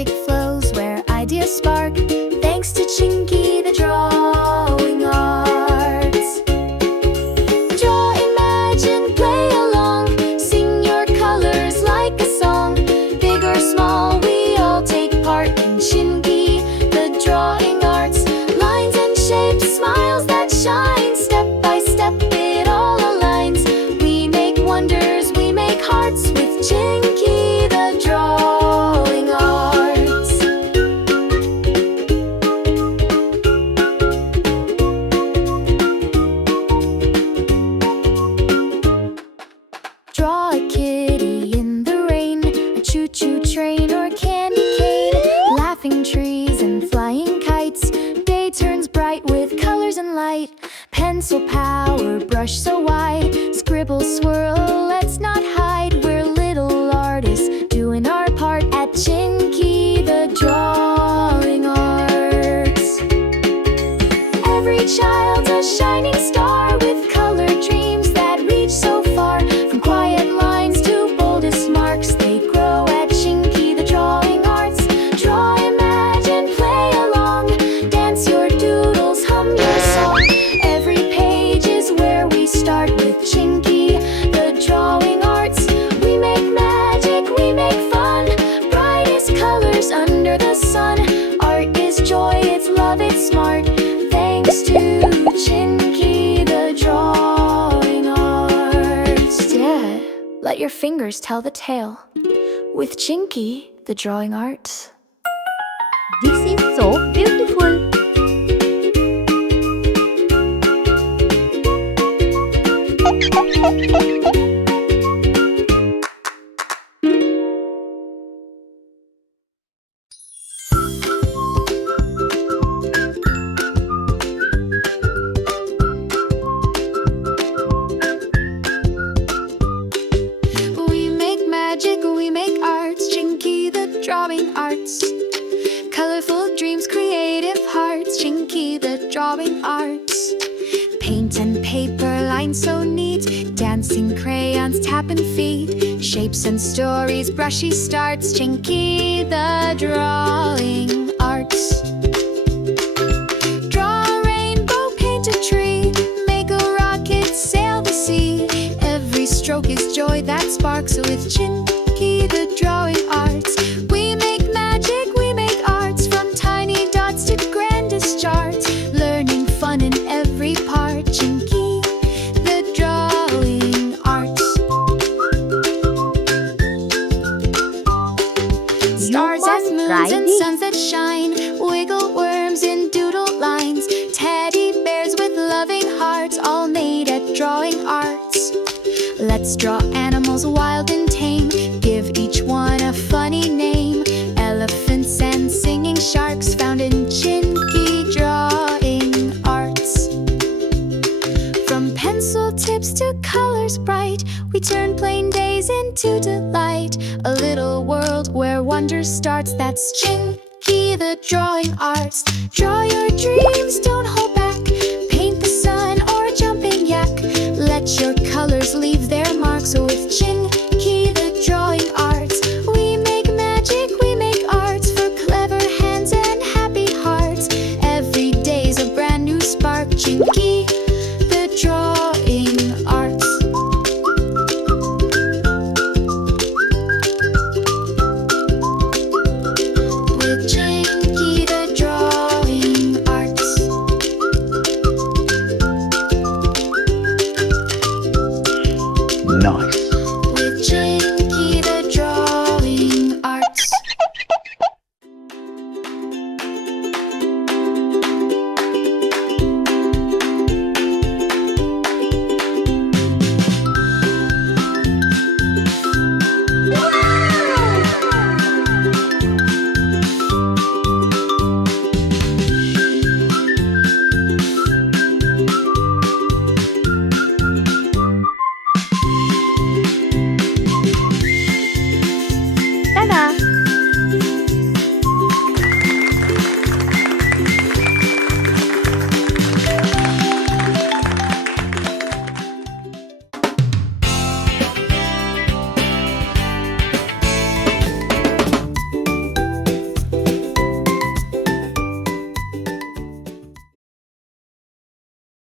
magic flows, where ideas spark, thanks to Chinky the Drawing Arts. Draw, imagine, play along, sing your colors like a song. Big or small, we all take part in Chinky the Drawing Arts. Lines and shapes, smiles that shine, step by step it all aligns. We make wonders, we make hearts with Chinky the Drawing Arts. Draw a kitty in the rain, a choo-choo train or candy cane, laughing trees and flying kites. Day turns bright with colors and light. Pencil power, brush so wide, scribble, swirl, let's not hide. We're little artists doing our part at Chinky the Drawing Arts. Every child's a shining star with colored dreams that reach so far. From quiet lines to boldest marks, they grow at Chinky the Drawing Arts. Draw, imagine, play along, dance your doodles, hum your song. Every page is where we start with Chinky the Drawing Arts. We make magic, we make fun, brightest colors under the sun. Art is joy, it's love, it's smart, thanks to Chinky the Drawing Arts. Dad, let your fingers tell the tale with Chinky the Drawing Arts. This is so beautiful. We make magic, we make arts, Chinky the Drawing Arts. Colorful dreams, creative hearts, Chinky the Drawing Arts. Paint and paper, lines so neat, dancing crayons, tapping feet, shapes and stories, brushy starts, Chinky the Drawing Arts. Draw a rainbow, paint a tree, make a rocket, sail the sea. Every stroke is joy that sparks with Chinky the Drawing Arts. We make magic, we make arts, from tiny dots to grandest charts, learning fun in every part, Chinky the Drawing Arts. Stars must and moons try and this. suns that shine, wiggle worms in doodle lines, teddy bears with loving hearts, all made at Drawing Arts. Let's draw animals wild and tame, give each one a funny name. Elephants and singing sharks found in Chinky Drawing Arts. From pencil tips to colors bright, we turn plain days into delight. A little world where wonder starts, that's Chinky the Drawing Arts. Draw your dreams, don't hold back, paint the sun or a jumping yak. Let your colors leave their marks with Chinky